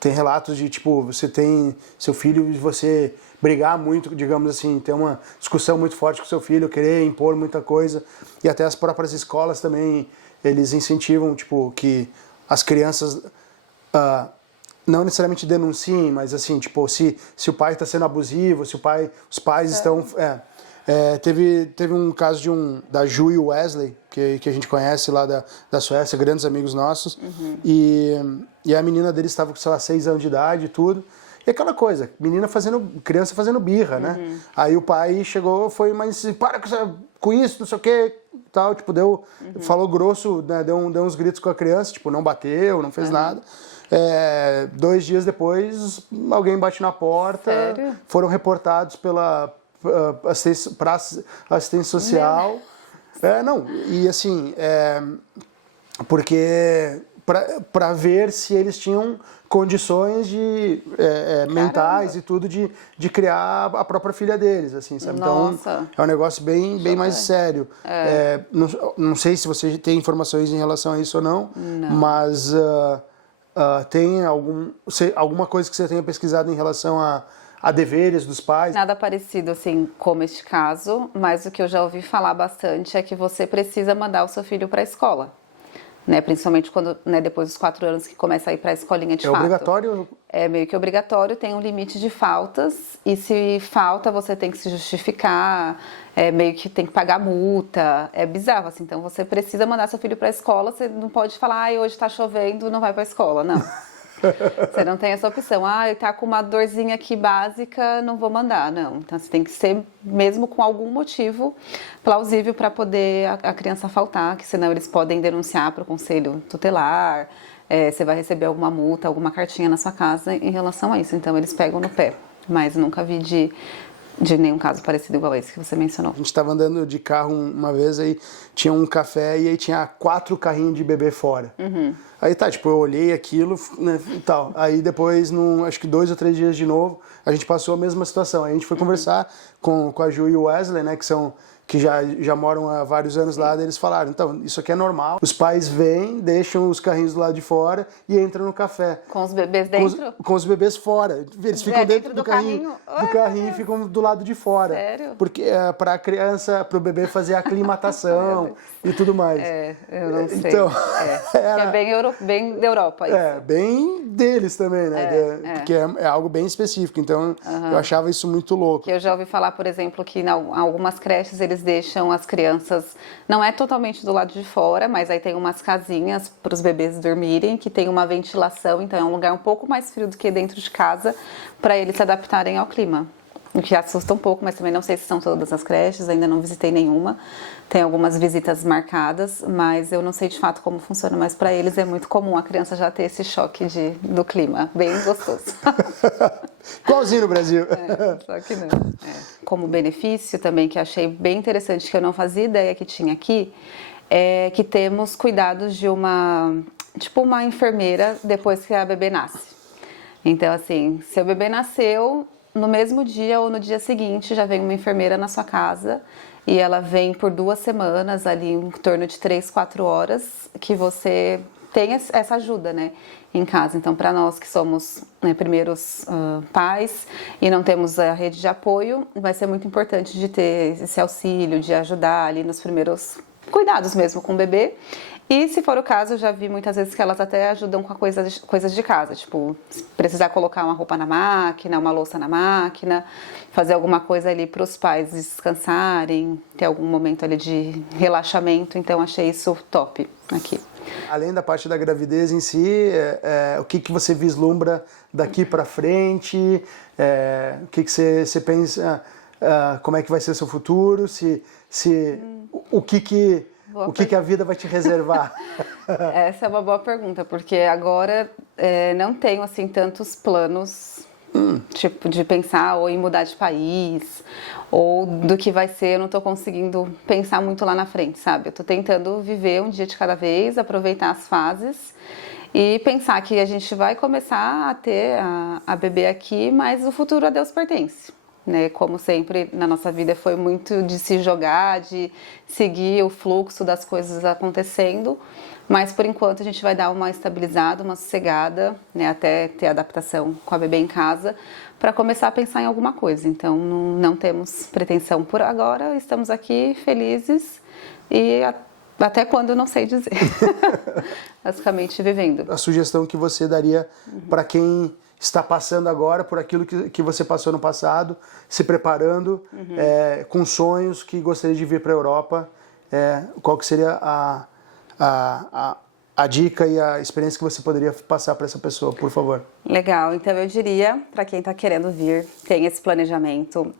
tem relatos de, tipo, você tem seu filho e você brigar muito, digamos assim, ter uma discussão muito forte com seu filho, querer impor muita coisa. E até as próprias escolas também, eles incentivam, tipo, que as crianças não necessariamente denunciem, mas assim, tipo, se o pai está sendo abusivo, se os pais estão... Teve um caso da Ju e o Wesley, que a gente conhece lá da Suécia, grandes amigos nossos, e a menina deles estava com, sei lá, 6 anos de idade e tudo, e aquela coisa, criança fazendo birra, né? Aí o pai chegou, mas para com isso, não sei o que, tal, tipo, falou grosso, né, deu uns gritos com a criança, tipo, não bateu, não fez nada. 2 dias depois, alguém bate na porta, Sério? Foram reportados pela assistência social. E assim, porque para ver se eles tinham condições mentais e tudo de criar a própria filha deles, assim, sabe? Nossa. Então é um negócio bem mais sério. Não sei se você tem informações em relação a isso ou não. Mas tem alguma coisa que você tenha pesquisado em relação a deveres dos pais? Nada parecido assim como este caso, mas o que eu já ouvi falar bastante é que você precisa mandar o seu filho para a escola, né? Principalmente quando, né, depois dos 4 anos que começa a ir para a escolinha de fato. É obrigatório? É meio que obrigatório, tem um limite de faltas e se falta você tem que se justificar, meio que tem que pagar multa, é bizarro assim. Então você precisa mandar seu filho para a escola, você não pode falar, hoje está chovendo, não vai para a escola, não. Você não tem essa opção. Ele tá com uma dorzinha aqui básica, não vou mandar, não. Então, você tem que ser mesmo com algum motivo plausível para poder a criança faltar, que senão eles podem denunciar para o conselho tutelar, você vai receber alguma multa, alguma cartinha na sua casa em relação a isso. Então, eles pegam no pé. Mas nunca vi de de nenhum caso parecido igual esse que você mencionou. A gente estava andando de carro uma vez, aí tinha um café e aí tinha 4 carrinhos de bebê fora. Aí tá, tipo, eu olhei aquilo, né, e tal. Aí depois, acho que 2 ou 3 dias de novo, a gente passou a mesma situação. Aí a gente foi conversar com a Ju e o Wesley, né, que já moram há vários anos lá, daí eles falaram, então, isso aqui é normal. Os pais vêm, deixam os carrinhos do lado de fora e entram no café. Com os bebês dentro? Com os bebês fora. Eles ficam dentro do carrinho. Do carrinho e ficam do lado de fora. Sério? Porque é para a criança, para o bebê fazer a aclimatação e tudo mais. Eu não sei. Então, é bem da Europa isso. Bem deles também, né? Porque é algo bem específico. Então, eu achava isso muito louco. Que eu já ouvi falar, por exemplo, que em algumas creches eles deixam as crianças, não é totalmente do lado de fora, mas aí tem umas casinhas para os bebês dormirem, que tem uma ventilação, então é um lugar um pouco mais frio do que dentro de casa, para eles se adaptarem ao clima. O que assusta um pouco, mas também não sei se são todas as creches, ainda não visitei nenhuma. Tem algumas visitas marcadas, mas eu não sei de fato como funciona. Mas para eles é muito comum a criança já ter esse choque do clima, bem gostoso. Igualzinho no Brasil. Só que não. Como benefício também, que achei bem interessante, que eu não fazia ideia que tinha aqui, é que temos cuidados de uma enfermeira depois que a bebê nasce. Então, assim, se o bebê nasceu, no mesmo dia ou no dia seguinte já vem uma enfermeira na sua casa e ela vem por 2 semanas, ali em torno de 3, 4 horas, que você tem essa ajuda, né, em casa. Então, para nós que somos primeiros pais e não temos a rede de apoio, vai ser muito importante de ter esse auxílio, de ajudar ali nos primeiros cuidados mesmo com o bebê. E se for o caso, eu já vi muitas vezes que elas até ajudam com coisas de casa, tipo, precisar colocar uma roupa na máquina, uma louça na máquina, fazer alguma coisa ali para os pais descansarem, ter algum momento ali de relaxamento, então achei isso top aqui. Além da parte da gravidez em si, o que você vislumbra daqui para frente, o que você pensa, como é que vai ser o seu futuro, o que a vida vai te reservar? Essa é uma boa pergunta, porque agora não tenho assim tantos planos, tipo, de pensar ou em mudar de país, ou do que vai ser, eu não estou conseguindo pensar muito lá na frente, sabe? Eu estou tentando viver um dia de cada vez, aproveitar as fases e pensar que a gente vai começar a ter a bebê aqui, mas o futuro a Deus pertence. Né, como sempre na nossa vida foi muito de se jogar, de seguir o fluxo das coisas acontecendo, mas por enquanto a gente vai dar uma estabilizada, uma sossegada, né, até ter adaptação com a bebê em casa, para começar a pensar em alguma coisa. Então não temos pretensão por agora, estamos aqui felizes e até quando não sei dizer, basicamente vivendo. A sugestão que você daria para quem está passando agora por aquilo que você passou no passado, se preparando, com sonhos que gostaria de vir para a Europa, qual que seria a dica e a experiência que você poderia passar para essa pessoa, por favor? Legal, então eu diria, para quem está querendo vir, tem esse planejamento,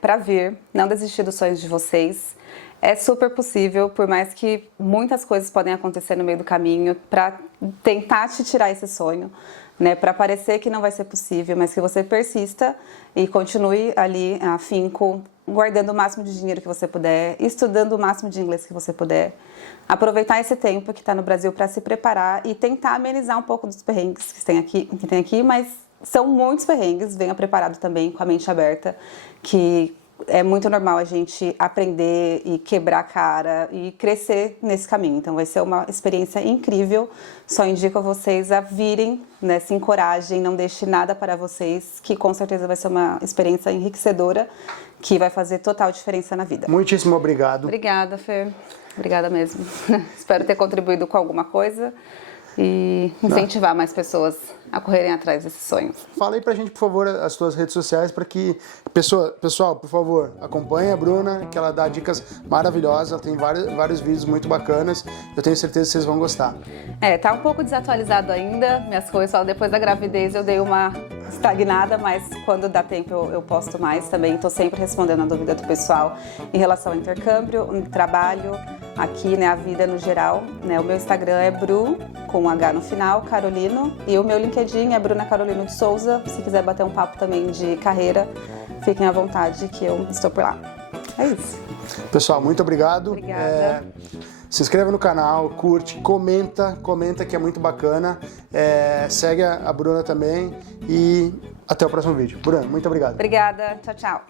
para vir, não desistir dos sonhos de vocês. É super possível, por mais que muitas coisas podem acontecer no meio do caminho, para tentar te tirar esse sonho, né, para parecer que não vai ser possível, mas que você persista e continue ali afinco, guardando o máximo de dinheiro que você puder, estudando o máximo de inglês que você puder, aproveitar esse tempo que está no Brasil para se preparar e tentar amenizar um pouco dos perrengues que tem aqui, mas são muitos perrengues, venha preparado também com a mente aberta, que é muito normal a gente aprender e quebrar a cara e crescer nesse caminho. Então vai ser uma experiência incrível. Só indico a vocês a virem, né, se encorajem, não deixe nada para vocês, que com certeza vai ser uma experiência enriquecedora, que vai fazer total diferença na vida. Muitíssimo obrigado. Obrigada, Fer. Obrigada mesmo. Espero ter contribuído com alguma coisa e incentivar mais pessoas a correrem atrás desses sonhos. Fala aí pra gente, por favor, as suas redes sociais para que... Pessoal, por favor, acompanhe a Bruna, que ela dá dicas maravilhosas, ela tem vários vídeos muito bacanas, eu tenho certeza que vocês vão gostar. Tá um pouco desatualizado ainda, minhas coisas, só depois da gravidez eu dei uma estagnada, mas quando dá tempo eu posto mais também, estou sempre respondendo a dúvida do pessoal em relação ao intercâmbio, trabalho, aqui, né, a vida no geral, né? O meu Instagram é Bru, com H no final, Carolino, e o meu LinkedIn é Bruna Carolino de Souza. Se quiser bater um papo também de carreira, fiquem à vontade que eu estou por lá. É isso. Pessoal, muito obrigado. Obrigada. Se inscreva no canal, curte, comenta que é muito bacana. Segue a Bruna também e até o próximo vídeo. Bruna, muito obrigado. Obrigada. Tchau, tchau.